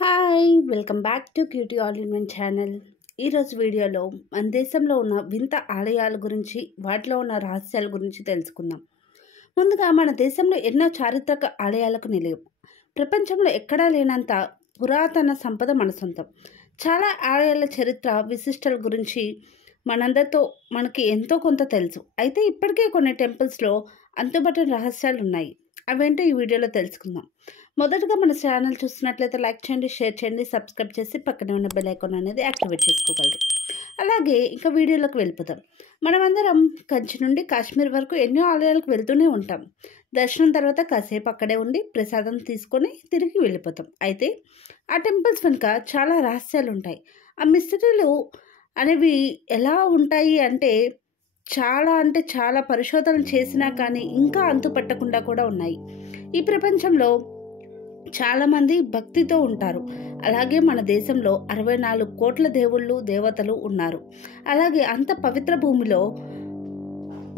Hi welcome back to QT all in one channel. ఈరోజు వీడియోలో మన దేశంలో ఉన్న వింత ఆలయాల గురించి, వాటిలో ఉన్న రహస్యాల గురించి తెలుసుకుందాం. ముందుగా మన దేశంలో ఎన్నో చారిత్రక ఆలయాలకు నిలయం. ప్రపంచంలో ఎక్కడా లేనంత పురాతన సంపద మన సొంతం. చాలా ఆలయాల చరిత్ర, విశిష్టల గురించి మనకి ఎంతో కొంత తెలుసు. అయితే ఇప్పటికే కొన్ని టెంపుల్స్లో అంతుబట్టని రహస్యాలు ఉన్నాయి. అవేంటో ఈ వీడియోలో తెలుసుకుందాం. మొదటగా మన ఛానల్ చూస్తున్నట్లయితే లైక్ చేయండి, షేర్ చేయండి, సబ్స్క్రైబ్ చేసి పక్కనే ఉన్న బెల్ ఐకాన్ అనేది యాక్టివేట్ చేసుకోగలరు. అలాగే ఇంకా వీడియోలోకి వెళ్ళిపోతాం. మనమందరం కంచి నుండి కాశ్మీర్ వరకు ఎన్నో ఆలయాలకు వెళ్తూనే ఉంటాం. దర్శనం తర్వాత కాసేపు అక్కడే ఉండి ప్రసాదం తీసుకొని తిరిగి వెళ్ళిపోతాం. అయితే ఆ టెంపుల్స్ వెనుక చాలా రహస్యాలు ఉంటాయి. ఆ మిస్టరీలు అనేవి ఎలా ఉంటాయి అంటే చాలా పరిశోధన చేసినా కానీ ఇంకా అంతు పట్టకుండా కూడా ఉన్నాయి. ఈ ప్రపంచంలో చాలామంది భక్తితో ఉంటారు. అలాగే మన దేశంలో 64 కోట్ల దేవుళ్ళు, దేవతలు ఉన్నారు. అలాగే అంత పవిత్ర భూమిలో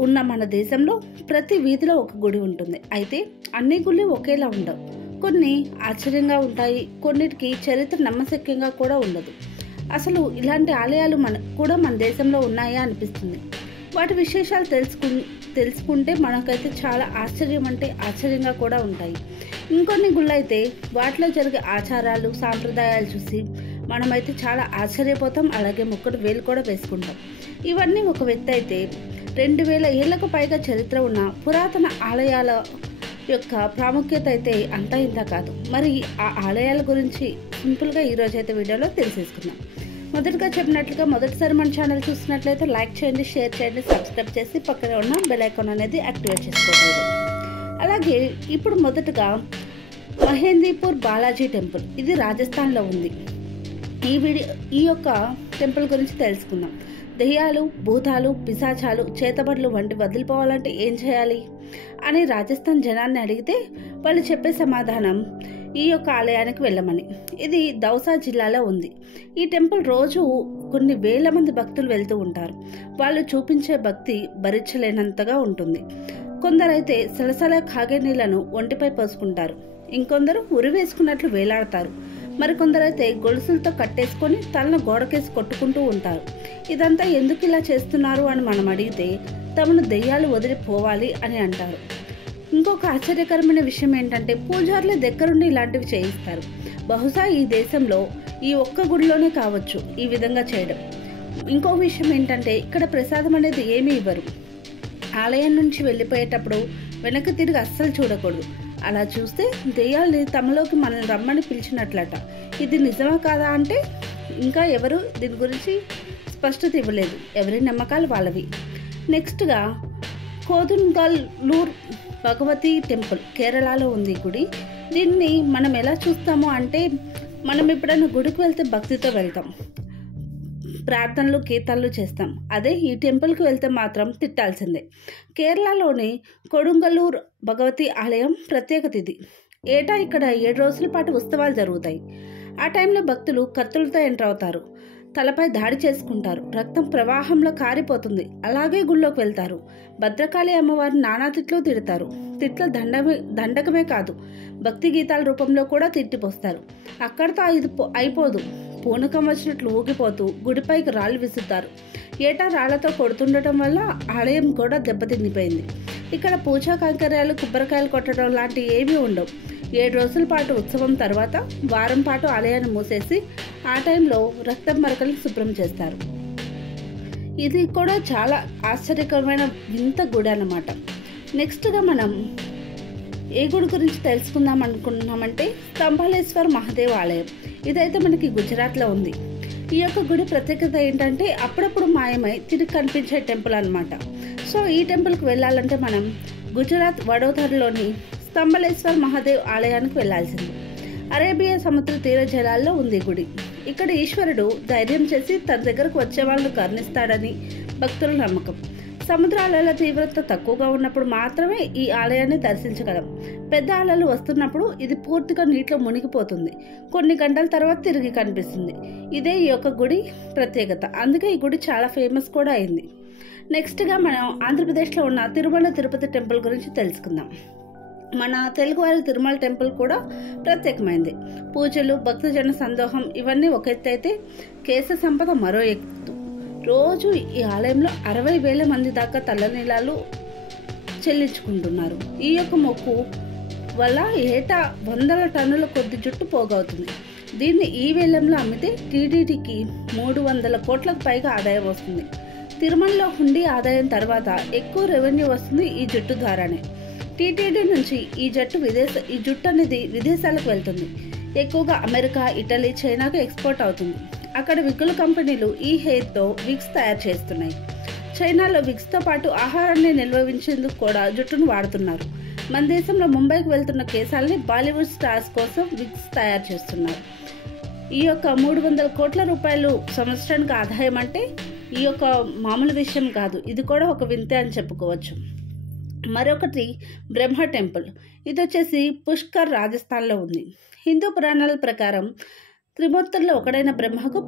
ఉన్న మన దేశంలో ప్రతి వీధిలో ఒక గుడి ఉంటుంది. అయితే అన్ని గుళ్ళు ఒకేలా ఉండవు. కొన్ని ఆశ్చర్యంగా ఉంటాయి, కొన్నిటికి చరిత్ర నమ్మశక్యంగా కూడా ఉండదు. అసలు ఇలాంటి ఆలయాలు మన దేశంలో ఉన్నాయా అనిపిస్తుంది. వాటి విశేషాలు తెలుసుకుంటే మనకైతే చాలా ఆశ్చర్యంగా కూడా ఉంటాయి. ఇంకొన్ని గుళ్ళు అయితే వాటిలో జరిగే ఆచారాలు, సాంప్రదాయాలు చూసి మనమైతే చాలా ఆశ్చర్యపోతాం. అలాగే ముక్కడు వేలు కూడా వేసుకుంటాం. ఇవన్నీ ఒక వ్యక్తి అయితే 2000 ఏళ్లకు పైగా చరిత్ర ఉన్న పురాతన ఆలయాల యొక్క ప్రాముఖ్యత అయితే అంతా ఇంత కాదు. మరి ఆ ఆలయాల గురించి సింపుల్గా ఈరోజైతే వీడియోలో తెలిసేసుకుందాం. మొదటగా చెప్పినట్లుగా మొదటిసారి మన ఛానల్ చూస్తున్నట్లయితే లైక్ చేయండి, షేర్ చేయండి, సబ్స్క్రైబ్ చేసి పక్కనే ఉన్న బెల్ ఐకాన్ అనేది యాక్టివేట్ చేసుకోగలరు. అలాగే ఇప్పుడు మొదటగా మహేందీపూర్ బాలాజీ టెంపుల్, ఇది రాజస్థాన్లో ఉంది. ఈ యొక్క టెంపుల్ గురించి తెలుసుకుందాం. దెయ్యాలు, భూతాలు, పిశాచాలు, చేతబడులు వంటి వదిలిపోవాలంటే ఏం చేయాలి అని రాజస్థాన్ జనాన్ని అడిగితే వాళ్ళు చెప్పే సమాధానం ఈ యొక్క ఆలయానికి వెళ్ళమని. ఇది దౌసా జిల్లాలో ఉంది. ఈ టెంపుల్ రోజు కొన్ని వేల మంది భక్తులు వెళ్తూ ఉంటారు. వాళ్ళు చూపించే భక్తి భరించలేనంతగా ఉంటుంది. కొందరైతే సలసల కాగే నీళ్లను ఒంటిపై పోసుకుంటారు. ఇంకొందరు ఉరి వేసుకున్నట్లు వేలాడతారు. మరికొందరైతే గొలుసులతో కట్టేసుకొని తలను గోడకేసి కొట్టుకుంటూ ఉంటారు. ఇదంతా ఎందుకు ఇలా చేస్తున్నారు అని మనం అడిగితే తమను దెయ్యాలు వదిలిపోవాలి అని అంటారు. ఇంకొక ఆశ్చర్యకరమైన విషయం ఏంటంటే పూజారుల దగ్గరుండి ఇలాంటివి చేయిస్తారు. బహుశా ఈ దేశంలో ఈ ఒక్క గుడిలోనే కావచ్చు ఈ విధంగా చేయడం. ఇంకో విషయం ఏంటంటే ఇక్కడ ప్రసాదం అనేది ఏమీ ఇవ్వరు. ఆలయం నుంచి వెళ్ళిపోయేటప్పుడు వెనక్కి తిరిగి అస్సలు చూడకూడదు. అలా చూస్తే దెయ్యాల్ని తమలోకి మనల్ని రమ్మని పిలిచినట్లట. ఇది నిజమా కాదా అంటే ఇంకా ఎవరు దీని గురించి స్పష్టత ఇవ్వలేదు. ఎవరి నమ్మకాలు వాళ్ళవి. నెక్స్ట్గా కోదుంగల్లూర్ భగవతి టెంపుల్, కేరళలో ఉంది ఈ గుడి. దీన్ని మనం ఎలా చూస్తామో అంటే మనం ఎప్పుడైనా గుడికి వెళ్తే భక్తితో వెళ్తాం, ప్రార్థనలు, కీర్తనలు చేస్తాం. అదే ఈ టెంపుల్కి వెళ్తే మాత్రం తిట్టాల్సిందే. కేరళలోని కొడుంగల్లూర్ భగవతి ఆలయం ప్రత్యేకత ఇది. ఏటా ఇక్కడ 7 రోజుల పాటు ఉత్సవాలు జరుగుతాయి. ఆ టైంలో భక్తులు కత్తులతో ఎంటర్ అవుతారు, తలపై దాడి చేసుకుంటారు, రక్తం ప్రవాహంలో కారిపోతుంది. అలాగే గుళ్ళోకి వెళ్తారు. భద్రకాళి అమ్మవారిని నానా తిట్లు తిడతారు. తిట్ల దండకమే కాదు, భక్తి గీతాల రూపంలో కూడా తిట్టిపోస్తారు. అక్కడితో అయిపోదు. పూనకం వచ్చినట్లు ఊగిపోతూ గుడిపైకి రాళ్ళు విసురుతారు. ఏటా రాళ్లతో కొడుతుండటం వల్ల ఆలయం కూడా దెబ్బతిండిపోయింది. ఇక్కడ పూజా కైంకర్యాలు, కొబ్బరికాయలు కొట్టడం లాంటివి ఏమీ ఉండవు. 7 రోజుల పాటు ఉత్సవం తర్వాత వారం పాటు ఆలయాన్ని మూసేసి ఆ టైంలో రక్తం మరకలను శుభ్రం చేస్తారు. ఇది కూడా చాలా ఆశ్చర్యకరమైన వింత గుడి అన్నమాట. నెక్స్ట్గా మనం ఏ గుడి గురించి తెలుసుకుందాం అనుకున్నామంటే స్తంభాలేశ్వర్ మహాదేవ్ ఆలయం. ఇదైతే మనకి గుజరాత్లో ఉంది. ఈ యొక్క గుడి ప్రత్యేకత ఏంటంటే అప్పుడప్పుడు మాయమై తిరిగి కనిపించే టెంపుల్ అన్నమాట. సో ఈ టెంపుల్కి వెళ్ళాలంటే మనం గుజరాత్ వడోదరలోని స్తంభలేశ్వర్ మహాదేవ్ ఆలయానికి వెళ్లాల్సింది. అరేబియా సముద్ర తీర జలాల్లో ఉంది గుడి. ఇక్కడ ఈశ్వరుడు ధైర్యం చేసి తన దగ్గరకు వచ్చే వాళ్ళను కరుణిస్తాడని భక్తుల నమ్మకం. సముద్ర అలల తీవ్రత తక్కువగా ఉన్నప్పుడు మాత్రమే ఈ ఆలయాన్ని దర్శించగలం. పెద్ద అలలు వస్తున్నప్పుడు ఇది పూర్తిగా నీటిలో మునిగిపోతుంది. కొన్ని గంటల తర్వాత తిరిగి కనిపిస్తుంది. ఇదే ఈ యొక్క గుడి ప్రత్యేకత. అందుకే ఈ గుడి చాలా ఫేమస్ కూడా అయింది. నెక్స్ట్గా మనం ఆంధ్రప్రదేశ్లో ఉన్న తిరుమల తిరుపతి టెంపుల్ గురించి తెలుసుకుందాం. మన తెలుగువారి తిరుమల టెంపుల్ కూడా ప్రత్యేకమైంది. పూజలు, భక్తజన సందోహం ఇవన్నీ ఒక ఎత్తు అయితే కేశ సంపద మరో ఎత్తు. రోజు ఈ ఆలయంలో 60,000 మంది దాకా తల్లనీలాలు చెల్లించుకుంటున్నారు. ఈ యొక్క మొక్కు వల్ల ఏటా 100 టన్నుల కొద్ది జుట్టు పోగవుతుంది. దీన్ని ఈ వేలంలో అమ్మితే టీటీడీకి 300 కోట్లకు పైగా ఆదాయం వస్తుంది. తిరుమలలో హుండీ ఆదాయం తర్వాత ఎక్కువ రెవెన్యూ వస్తుంది ఈ జుట్టు ద్వారానే. టీటీడీ నుంచి ఈ జుట్టు అనేది విదేశాలకు వెళ్తుంది. ఎక్కువగా అమెరికా, ఇటలీ, చైనాకు ఎక్స్పోర్ట్ అవుతుంది. అక్కడ విగ్గుల కంపెనీలు ఈ హెయిర్తో విగ్స్ తయారు చేస్తున్నాయి. చైనాలో విగ్స్తో పాటు ఆహారాన్ని నిల్వ ఉంచేందుకు కూడా జుట్టును వాడుతున్నారు. మన దేశంలో ముంబైకి వెళ్తున్న కేశాలని బాలీవుడ్ స్టార్స్ కోసం విగ్స్ తయారు చేస్తున్నారు. ఈ యొక్క 300 కోట్ల రూపాయలు సంవత్సరానికి ఆదాయం అంటే ఈ యొక్క మామూలు విషయం కాదు. ఇది కూడా ఒక వింతే అని చెప్పుకోవచ్చు. మరొకటి బ్రహ్మ టెంపుల్. ఇది వచ్చేసి పుష్కర్, రాజస్థాన్లో ఉంది. హిందూ పురాణాల ప్రకారం త్రిమూర్తుల్లో ఒకడైన బ్రహ్మకు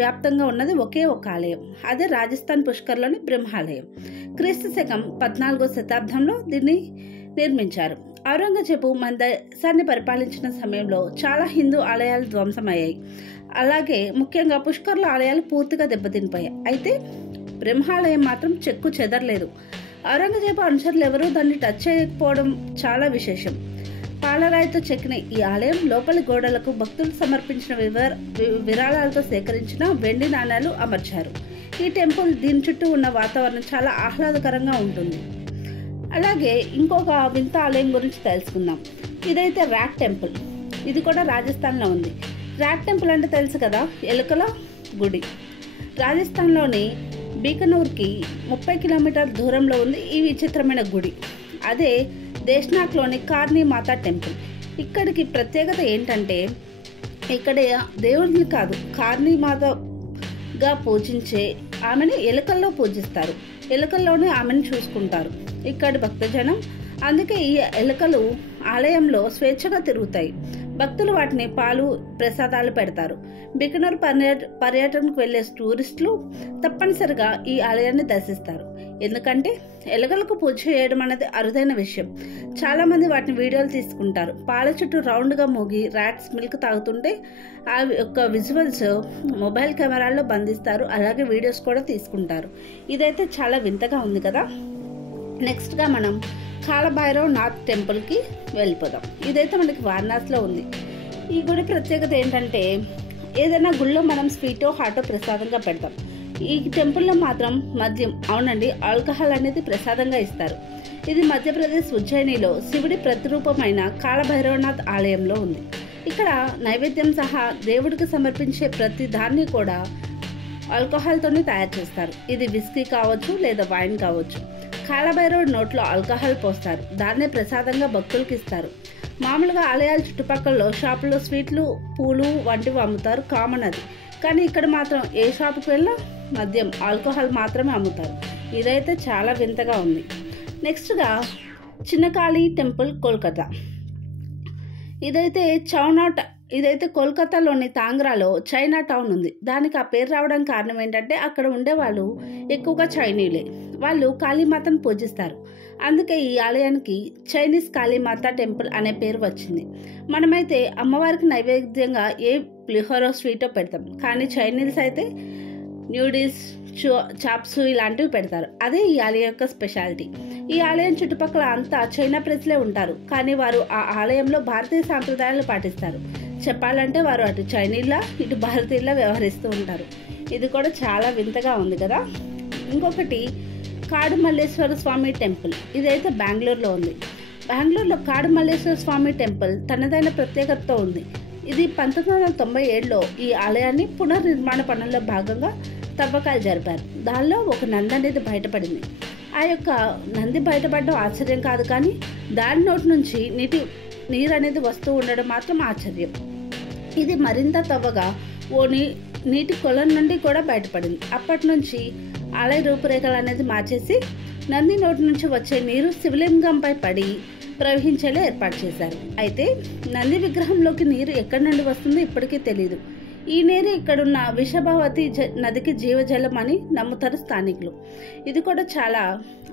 వ్యాప్తంగా ఉన్నది ఒకే ఒక ఆలయం. అదే రాజస్థాన్ పుష్కర్లోని బ్రహ్మాలయం. క్రీస్తు శకం 14వ శతాబ్దంలో దీన్ని నిర్మించారు. ఔరంగజేబు మన దేశాన్ని పరిపాలించిన సమయంలో చాలా హిందూ ఆలయాలు ధ్వంసమయ్యాయి. అలాగే ముఖ్యంగా పుష్కర్ల ఆలయాలు పూర్తిగా దెబ్బతినిపోయాయి. అయితే బ్రహ్మాలయం మాత్రం చెక్కు చెదరలేదు. ఔరంగజేబు అనుచరులు ఎవరూ దాన్ని టచ్ చేయకపోవడం చాలా విశేషం. పాలరాయితో చెక్కిన ఈ ఆలయం లోపలి గోడలకు భక్తులు సమర్పించిన విరాళాలతో సేకరించిన వెండి నాణాలు అమర్చారు. ఈ టెంపుల్ దీని చుట్టూ ఉన్న వాతావరణం చాలా ఆహ్లాదకరంగా ఉంటుంది. అలాగే ఇంకొక వింత ఆలయం గురించి తెలుసుకుందాం. ఇదైతే ర్యాట్ టెంపుల్. ఇది కూడా రాజస్థాన్లో ఉంది. ర్యాట్ టెంపుల్ అంటే తెలుసు కదా, ఎలుకల గుడి. రాజస్థాన్లోని బీకనూర్కి 30 కిలోమీటర్ల దూరంలో ఉంది ఈ విచిత్రమైన గుడి. అదే దేశ్నాక్లోని కార్నీ మాతా టెంపుల్. ఇక్కడికి ప్రత్యేకత ఏంటంటే ఇక్కడ దేవుడిని కాదు, కార్నీ మాతగా పూజించే ఆమెను ఎలుకల్లో పూజిస్తారు. ఎలుకల్లోనే ఆమెను చూసుకుంటారు ఇక్కడి భక్తజనం. అందుకే ఈ ఎలుకలు ఆలయంలో స్వేచ్ఛగా తిరుగుతాయి. భక్తులు వాటిని పాలు, ప్రసాదాలు పెడతారు. బికనూర్ పర్యటనకు వెళ్లే టూరిస్టులు తప్పనిసరిగా ఈ ఆలయాన్ని దర్శిస్తారు. ఎందుకంటే ఎలుకలకు పూజ చేయడం అనేది అరుదైన విషయం. చాలా మంది వాటిని వీడియోలు తీసుకుంటారు. పాల చుట్టూ రౌండ్గా మోగి ర్యాట్స్ మిల్క్ తాగుతుంటే ఆ యొక్క విజువల్స్ మొబైల్ కెమెరాల్లో బంధిస్తారు. అలాగే వీడియోస్ కూడా తీసుకుంటారు. ఇదైతే చాలా వింతగా ఉంది కదా. నెక్స్ట్గా మనం కాలభైరవ్ నాథ్ టెంపుల్కి వెళ్ళిపోదాం. ఇదైతే మనకి వారణాసిలో ఉంది. ఈ గుడి ప్రత్యేకత ఏంటంటే ఏదైనా గుళ్ళో మనం స్వీటో హాటో ప్రసాదంగా పెడతాం. ఈ టెంపుల్లో మాత్రం మద్యం, అవునండి, ఆల్కహాల్ అనేది ప్రసాదంగా ఇస్తారు. ఇది మధ్యప్రదేశ్ ఉజ్జయినిలో శివుడి ప్రతిరూపమైన కాలభైరవనాథ్ ఆలయంలో ఉంది. ఇక్కడ నైవేద్యం సహా దేవుడికి సమర్పించే ప్రతి దాన్ని కూడా ఆల్కహాల్తోనే తయారు చేస్తారు. ఇది విస్కీ కావచ్చు లేదా వైన్ కావచ్చు. కాలభైరవుడి నోట్లో ఆల్కహాల్ పోస్తారు. దాన్నే ప్రసాదంగా భక్తులకు ఇస్తారు. మామూలుగా ఆలయాల చుట్టుపక్కల షాపుల్లో స్వీట్లు, పూలు వంటివి అమ్ముతారు, కామన్ అది. కానీ ఇక్కడ మాత్రం ఏ షాపుకి వెళ్ళినా మద్యం, ఆల్కహాల్ మాత్రమే అమ్ముతారు. ఇదైతే చాలా వింతగా ఉంది. నెక్స్ట్గా చిన్నకాళీ టెంపుల్, కోల్కతా. ఇదైతే కోల్కతాలోని తాంగ్రాలో చైనా టౌన్ ఉంది. దానికి ఆ పేరు రావడానికి కారణం ఏంటంటే అక్కడ ఉండేవాళ్ళు ఎక్కువగా చైనీయులే. వాళ్ళు కాళీమాతను పూజిస్తారు. అందుకే ఈ ఆలయానికి చైనీస్ కాళీమాత టెంపుల్ అనే పేరు వచ్చింది. మనమైతే అమ్మవారికి నైవేద్యంగా ఏ పులిహోర స్వీటో పెడతాం. కానీ చైనీస్ అయితే న్యూడిల్స్, చాప్స్ ఇలాంటివి పెడతారు. అదే ఈ ఆలయం యొక్క స్పెషాలిటీ. ఈ ఆలయం చుట్టుపక్కల అంతా చైనా ప్రజలే ఉంటారు. కానీ వారు ఆ ఆలయంలో భారతీయ సాంప్రదాయాలు పాటిస్తారు. చెప్పాలంటే వారు అటు చైనీలా ఇటు భారతీయులా వ్యవహరిస్తూ ఉంటారు. ఇది కూడా చాలా వింతగా ఉంది కదా. ఇంకొకటి కాడు మల్లేశ్వర స్వామి టెంపుల్. ఇదైతే బెంగళూరులో ఉంది. బెంగళూరులో కాడు మల్లేశ్వర స్వామి టెంపుల్ తనదైన ప్రత్యేకతతో ఉంది. ఇది 1997లో ఈ ఆలయాన్ని పునర్నిర్మాణ పనుల్లో భాగంగా తవ్వకాలు జరిపారు. దానిలో ఒక నంది అనేది బయటపడింది. ఆ యొక్క నంది బయటపడడం ఆశ్చర్యం కాదు, కానీ దాని నోటి నుంచి నీరు అనేది వస్తూ ఉండడం మాత్రం ఆశ్చర్యం. ఇది మరింత తవ్వగా ఓ నీటి కొలం నుండి కూడా బయటపడింది. అప్పటి నుంచి ఆలయ రూపురేఖలు అనేది మార్చేసి నంది నోటి నుంచి వచ్చే నీరు శివలింగంపై పడి ప్రవహించేలా ఏర్పాటు చేశారు. అయితే నంది విగ్రహంలోకి నీరు ఎక్కడి నుండి వస్తుందో ఇప్పటికీ తెలియదు. ఈ నీరు ఇక్కడున్న విషభావతి నదికి జీవజలం అని నమ్ముతారు స్థానికులు. ఇది కూడా చాలా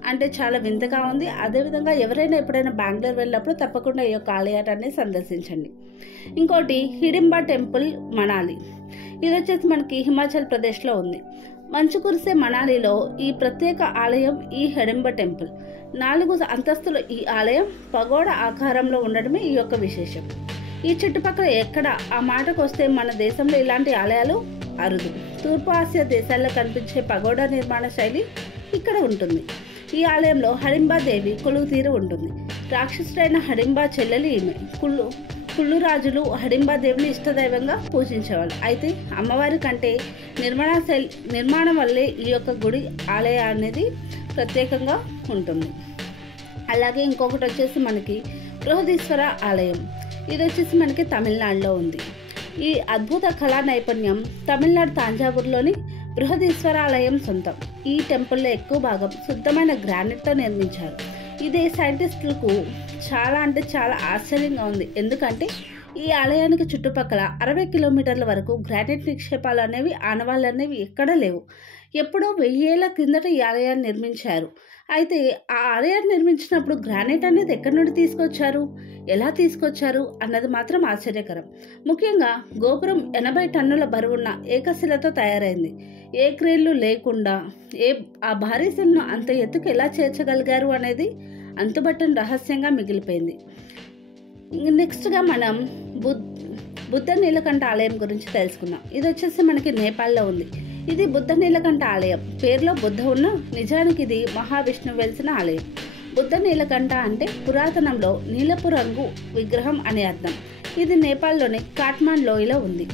అంటే చాలా వింతగా ఉంది. అదేవిధంగా ఎవరైనా ఎప్పుడైనా బెంగళూరు వెళ్ళినప్పుడు తప్పకుండా ఈ యొక్క ఆలయాన్ని సందర్శించండి. ఇంకోటి హిడింబా టెంపుల్ మనాలి. ఇది వచ్చేసి మనకి హిమాచల్ ప్రదేశ్లో ఉంది. మంచు కురిసే మనాలిలో ఈ ప్రత్యేక ఆలయం ఈ హిడింబా టెంపుల్. 4 అంతస్తుల ఈ ఆలయం పగోడా ఆకారంలో ఉండడమే ఈ యొక్క విశేషం. ఈ చుట్టుపక్కల ఎక్కడ ఆ మాటకు వస్తే మన దేశంలో ఇలాంటి ఆలయాలు అరుదు. తూర్పు ఆసియా దేశాల్లో కనిపించే పగోడా నిర్మాణ శైలి ఇక్కడ ఉంటుంది. ఈ ఆలయంలో హడింబా దేవి కొలువు తీరు ఉంటుంది. రాక్షసుడైన హడింబా చెల్లెలు ఈమె. కుళ్ళు రాజులు హడింబా దేవిని ఇష్టదైవంగా పూజించేవాళ్ళు. అయితే అమ్మవారి కంటే నిర్మాణం వల్లే ఈ యొక్క గుడి ఆలయం అనేది ప్రత్యేకంగా ఉంటుంది. అలాగే ఇంకొకటి వచ్చేసి మనకి బృహదీశ్వర ఆలయం. ఇది వచ్చేసి మనకి తమిళనాడులో ఉంది. ఈ అద్భుత కళా నైపుణ్యం తమిళనాడు తాంజావూరులోని బృహదీశ్వరాలయం సొంతం. ఈ టెంపుల్లో ఎక్కువ భాగం శుద్ధమైన గ్రానైట్తో నిర్మించారు. ఇది సైంటిస్టులకు చాలా ఆశ్చర్యంగా ఉంది. ఎందుకంటే ఈ ఆలయానికి చుట్టుపక్కల 60 కిలోమీటర్ల వరకు గ్రానైట్ నిక్షేపాలు అనేవి ఆనవాళ్ళు అనేవి ఎక్కడా లేవు. ఎప్పుడో 1000 ఏళ్ల కిందట ఈ ఆలయాన్ని నిర్మించారు. అయితే ఆ ఆలయాన్ని నిర్మించినప్పుడు గ్రానైట్ అనేది ఎక్కడి నుండి తీసుకొచ్చారు, ఎలా తీసుకొచ్చారు అన్నది మాత్రం ఆశ్చర్యకరం. ముఖ్యంగా గోపురం 80 టన్నుల బరువున్న ఏకశిలతో తయారైంది. ఏ క్రేన్లు లేకుండా ఆ భారీ శిలను అంత ఎత్తుకు ఎలా చేర్చగలిగారు అనేది అంతుబట్టని రహస్యంగా మిగిలిపోయింది. నెక్స్ట్గా మనం బుద్ధ నీలకంఠ ఆలయం గురించి తెలుసుకుందాం. ఇది వచ్చేసి మనకి నేపాల్లో ఉంది. ఇది బుద్ధ నీలకంఠ ఆలయం. పేరులో బుద్ధ ఉన్న, నిజానికి ఇది మహావిష్ణువు వెలిసిన ఆలయం. బుద్ధ నీలకంఠ అంటే పురాతనంలో నీలపు రంగు విగ్రహం అనే అర్థం. ఇది నేపాల్లోని కాట్మాండ్ లోయలో ఉంది.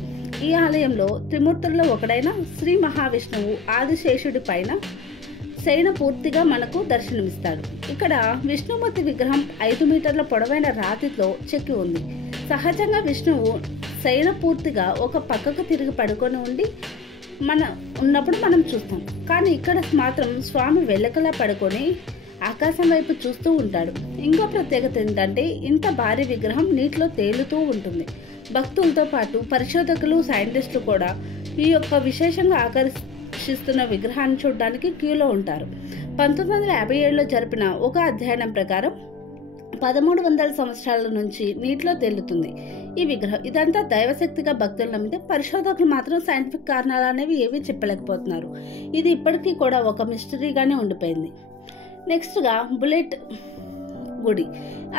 ఈ ఆలయంలో త్రిమూర్తుల్లో ఒకడైన శ్రీ మహావిష్ణువు ఆదిశేషుడి పైన శయన పూర్తిగా మనకు దర్శనమిస్తాడు. ఇక్కడ విష్ణుమూర్తి విగ్రహం 5 మీటర్ల పొడవైన రాతితో చెక్కి ఉంది. సహజంగా విష్ణువు శయన పూర్తిగా ఒక పక్కకు తిరిగి పడుకొని ఉండి ఉన్నప్పుడు మనం చూస్తాం. కానీ ఇక్కడ మాత్రం స్వామి వెల్లకలా పడుకొని ఆకాశం వైపు చూస్తూ ఉంటాడు. ఇంకో ప్రత్యేకత ఏంటంటే ఇంత భారీ విగ్రహం నీటిలో తేలుతూ ఉంటుంది. భక్తులతో పాటు పరిశోధకులు, సైంటిస్టులు కూడా ఈ యొక్క విశేషంగా ఆకర్షిస్తున్న విగ్రహాన్ని చూడడానికి క్యూలో ఉంటారు. 1957లో జరిపిన ఒక అధ్యయనం ప్రకారం 1300 సంవత్సరాల నుంచి నీటిలో తేలుతుంది ఈ విగ్రహం. ఇదంతా దైవశక్తిగా భక్తులు నమ్మితే పరిశోధకులు మాత్రం సైంటిఫిక్ కారణాలు అనేవి ఏమీ చెప్పలేకపోతున్నారు. ఇది ఇప్పటికీ కూడా ఒక మిస్టరీగానే ఉండిపోయింది. నెక్స్ట్గా బుల్లెట్ గుడి.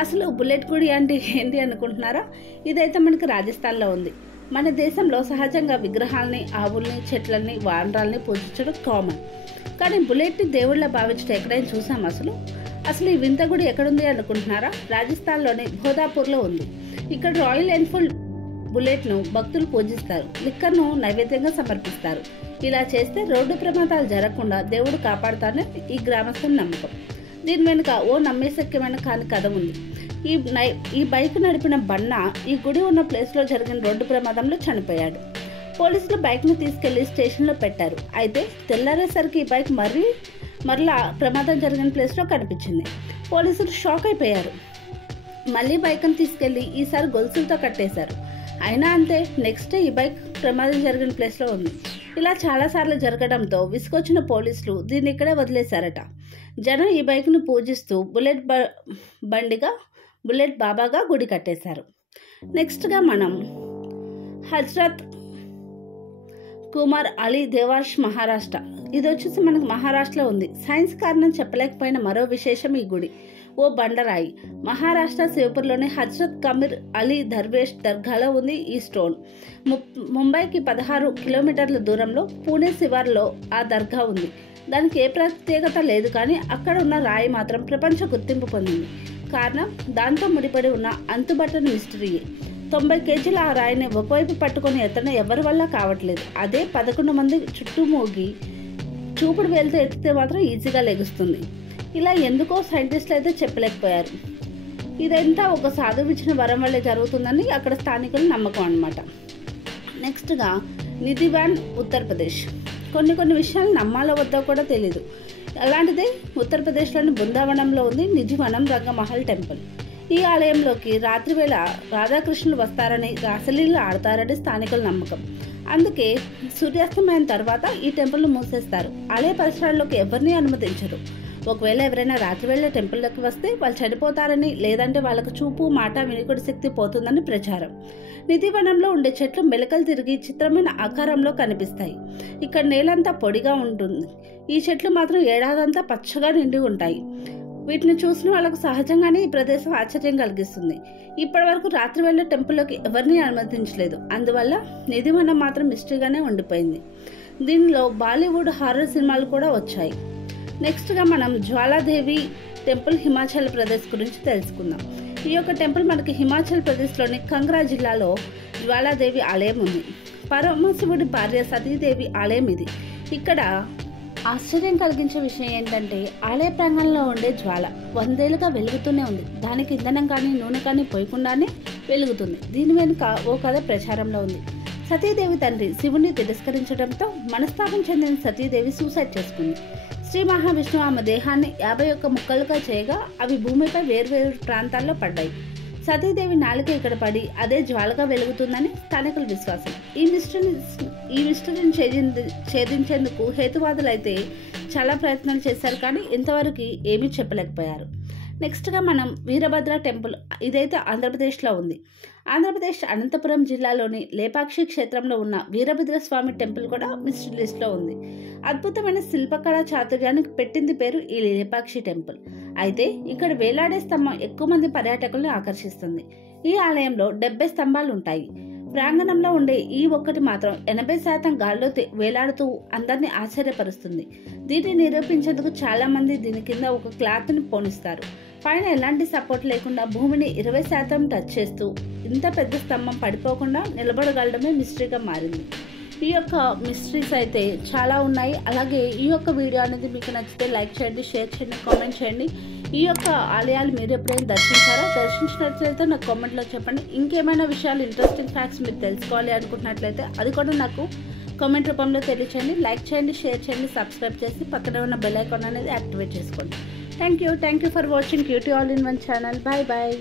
అసలు బుల్లెట్ గుడి అంటే ఏంటి అనుకుంటున్నారా? ఇదైతే మనకి రాజస్థాన్లో ఉంది. మన దేశంలో సహజంగా విగ్రహాలని, ఆవుల్ని, చెట్లని, వానరాల్ని పూజించడం కామన్. కానీ బుల్లెట్ని దేవుళ్ళ భావించడం ఎక్కడైనా చూసాం అసలు ఈ వింత గుడి ఎక్కడుంది అనుకుంటున్నారా? రాజస్థాన్లోని భోదాపూర్లో ఉంది. ఇక్కడ రాయల్ ఎన్ఫీల్డ్ బుల్లెట్ను భక్తులు పూజిస్తారు. లిక్కర్ను నైవేద్యంగా సమర్పిస్తారు. ఇలా చేస్తే రోడ్డు ప్రమాదాలు జరగకుండా దేవుడు కాపాడుతారని ఈ గ్రామస్తుల నమ్మకం. దీని వెనుక ఓ నమ్మేశక్యమైన కాని కథ ఉంది. ఈ బైక్ నడిపిన బన్న ఈ గుడి ఉన్న ప్లేస్లో జరిగిన రోడ్డు ప్రమాదంలో చనిపోయాడు. పోలీసులు బైక్ను తీసుకెళ్లి స్టేషన్లో పెట్టారు. అయితే తెల్లారేసరికి ఈ బైక్ మరలా ప్రమాదం జరిగిన ప్లేస్లో కనిపించింది. పోలీసులు షాక్ అయిపోయారు. మళ్ళీ బైక్ను తీసుకెళ్లి ఈసారి గొలుసులతో కట్టేశారు. అయినా అంతే, నెక్స్ట్ డే ఈ బైక్ ప్రమాదం జరిగిన ప్లేస్లో ఉంది. ఇలా చాలాసార్లు జరగడంతో విసుకొచ్చిన పోలీసులు దీన్ని ఇక్కడే వదిలేశారట. జనం ఈ బైక్ను పూజిస్తూ బుల్లెట్ బాబాగా గుడి కట్టేశారు. నెక్స్ట్గా మనం హజ్రత్ కుమార్ అలీ దేవార్ష్ మహారాష్ట్ర. ఇది వచ్చేసి మనకు మహారాష్ట్రలో ఉంది. సైన్స్ కారణం చెప్పలేకపోయిన మరో విశేషం ఈ గుడి. ఓ బండరాయి. మహారాష్ట్ర శివపూర్లోని హజ్రత్ కమీర్ అలీ దర్వేష్ దర్గాలో ఉంది ఈ స్టోన్. ముంబైకి 16 కిలోమీటర్ల దూరంలో పూణే శివార్లో ఆ దర్గా ఉంది. దానికి ఏ ప్రత్యేకత లేదు, కానీ అక్కడ ఉన్న రాయి మాత్రం ప్రపంచ గుర్తింపు పొందింది. కారణం దాంతో ముడిపడి ఉన్న అంతుబట్టని మిస్టరీయే. 90 కేజీల ఆ రాయిని ఒకవైపు పట్టుకొని ఎత్తడం ఎవరి వల్ల కావట్లేదు. అదే 11 మంది చుట్టూ మోగి చూపుడు వేలుతో ఎత్తితే మాత్రం ఈజీగా లెగుస్తుంది. ఇలా ఎందుకో సైంటిస్టులు అయితే చెప్పలేకపోయారు. ఇదంతా ఒక సాధువు ఇచ్చిన వరం వల్లే జరుగుతుందని అక్కడ స్థానికుల నమ్మకం అన్నమాట. నెక్స్ట్గా నిధివాన్ ఉత్తరప్రదేశ్. కొన్ని విషయాలు నమ్మాలో వద్దో కూడా తెలీదు. అలాంటిదే ఉత్తరప్రదేశ్లోని బృందావనంలో ఉంది నిధివనం రంగమహల్ టెంపుల్. ఈ ఆలయంలోకి రాత్రివేళ రాధాకృష్ణులు వస్తారని, రాసలీలు ఆడతారని స్థానికుల నమ్మకం. అందుకే సూర్యాస్తమయం తర్వాత ఈ టెంపుల్ను మూసేస్తారు. ఆలయ పరిసరాల్లోకి ఎవరిని అనుమతించరు. ఒకవేళ ఎవరైనా రాత్రి వేళ టెంపుల్లోకి వస్తే వాళ్ళు చనిపోతారని, లేదంటే వాళ్ళకు చూపు, మాట, వినికిడి శక్తి పోతుందని ప్రచారం. నిధివనంలో ఉండే చెట్లు మెలకలు తిరిగి చిత్రమైన ఆకారంలో కనిపిస్తాయి. ఇక్కడ నేలంతా పొడిగా ఉంటుంది. ఈ చెట్లు మాత్రం ఏడాదంతా పచ్చగా నిండి ఉంటాయి. వీటిని చూసిన వాళ్ళకు సహజంగానే ఈ ప్రదేశం ఆశ్చర్యం కలిగిస్తుంది. ఇప్పటి వరకు రాత్రి వేళ టెంపుల్లోకి ఎవరిని అనుమతించలేదు. అందువల్ల నిధివనం మాత్రం మిస్టరీగానే ఉండిపోయింది. దీనిలో బాలీవుడ్ హారర్ సినిమాలు కూడా వచ్చాయి. నెక్స్ట్గా మనం జ్వాలాదేవి టెంపుల్ హిమాచల్ ప్రదేశ్ గురించి తెలుసుకుందాం. ఈ యొక్క టెంపుల్ మనకి హిమాచల్ ప్రదేశ్లోని కంగ్రా జిల్లాలో జ్వాలాదేవి ఆలయం ఉంది. పరమశివుడి భార్య సతీదేవి ఆలయం ఇది. ఇక్కడ ఆశ్చర్యం కలిగించే విషయం ఏంటంటే ఆలయ ప్రాంగణంలో ఉండే జ్వాల 100 ఏళ్ళుగా వెలుగుతూనే ఉంది. దానికి ఇంధనం కానీ నూనె కానీ పోయకుండానే వెలుగుతుంది. దీని వెనుక ఓ కథ ప్రచారంలో ఉంది. సతీదేవి తండ్రి శివుణ్ణి తిరస్కరించడంతో మనస్తాపం చెందిన సతీదేవి సూసైడ్ చేసుకుంది. శ్రీ మహావిష్ణువు ఆమె దేహాన్ని 51 ముక్కలుగా చేయగా అవి భూమిపై వేర్వేరు ప్రాంతాల్లో పడ్డాయి. సతీదేవి నాలుక ఇక్కడ పడి అదే జ్వాలగా వెలుగుతుందని స్థానికుల విశ్వాసం. ఈ మిస్టరీని ఛేదించేందుకు హేతువాదులైతే చాలా ప్రయత్నాలు చేశారు, కానీ ఇంతవరకు ఏమీ చెప్పలేకపోయారు. నెక్స్ట్గా మనం వీరభద్ర టెంపుల్. ఇదైతే ఆంధ్రప్రదేశ్లో ఉంది. ఆంధ్రప్రదేశ్ అనంతపురం జిల్లాలోని లేపాక్షి క్షేత్రంలో ఉన్న వీరభద్ర స్వామి టెంపుల్ కూడా మిస్టరీ లిస్ట్లో ఉంది. అద్భుతమైన శిల్పకళా చాతుర్యానికి పెట్టింది పేరు ఈ లేపాక్షి టెంపుల్. అయితే ఇక్కడ వేలాడే స్తంభం ఎక్కువ మంది పర్యాటకులను ఆకర్షిస్తుంది. ఈ ఆలయంలో 70 స్తంభాలు ఉంటాయి. ప్రాంగణంలో ఉండే ఈ ఒక్కటి మాత్రం 80% గాల్లో వేలాడుతూ అందరినీ ఆశ్చర్యపరుస్తుంది. దీన్ని నిరూపించేందుకు చాలా మంది దీని కింద ఒక క్లాత్ని పోనిస్తారు. పైన ఎలాంటి సపోర్ట్ లేకుండా భూమిని 20% టచ్ చేస్తూ ఇంత పెద్ద స్తంభం పడిపోకుండా నిలబడగలడమే మిస్టరీగా మారింది. ఈ యొక్క మిస్టరీస్ అయితే చాలా ఉన్నాయి. అలాగే ఈ యొక్క వీడియో అనేది మీకు నచ్చితే లైక్ చేయండి, షేర్ చేయండి, కామెంట్ చేయండి. ఈ యొక్క ఆలయాలు మీరు ఎప్పుడైనా దర్శించారా? దర్శించినట్లయితే నాకు కామెంట్లో చెప్పండి. ఇంకేమైనా విషయాలు, ఇంట్రెస్టింగ్ ఫ్యాక్ట్స్ మీరు తెలుసుకోవాలి అనుకుంటున్నట్లయితే అది కూడా నాకు కామెంట్ రూపంలో తెలియచేయండి. లైక్ చేయండి, షేర్ చేయండి, సబ్స్క్రైబ్ చేసి పక్కనే ఉన్న బెల్ ఐకాన్ అనేది యాక్టివేట్ చేసుకోండి. Thank you for watching QT all in one channel. Bye bye.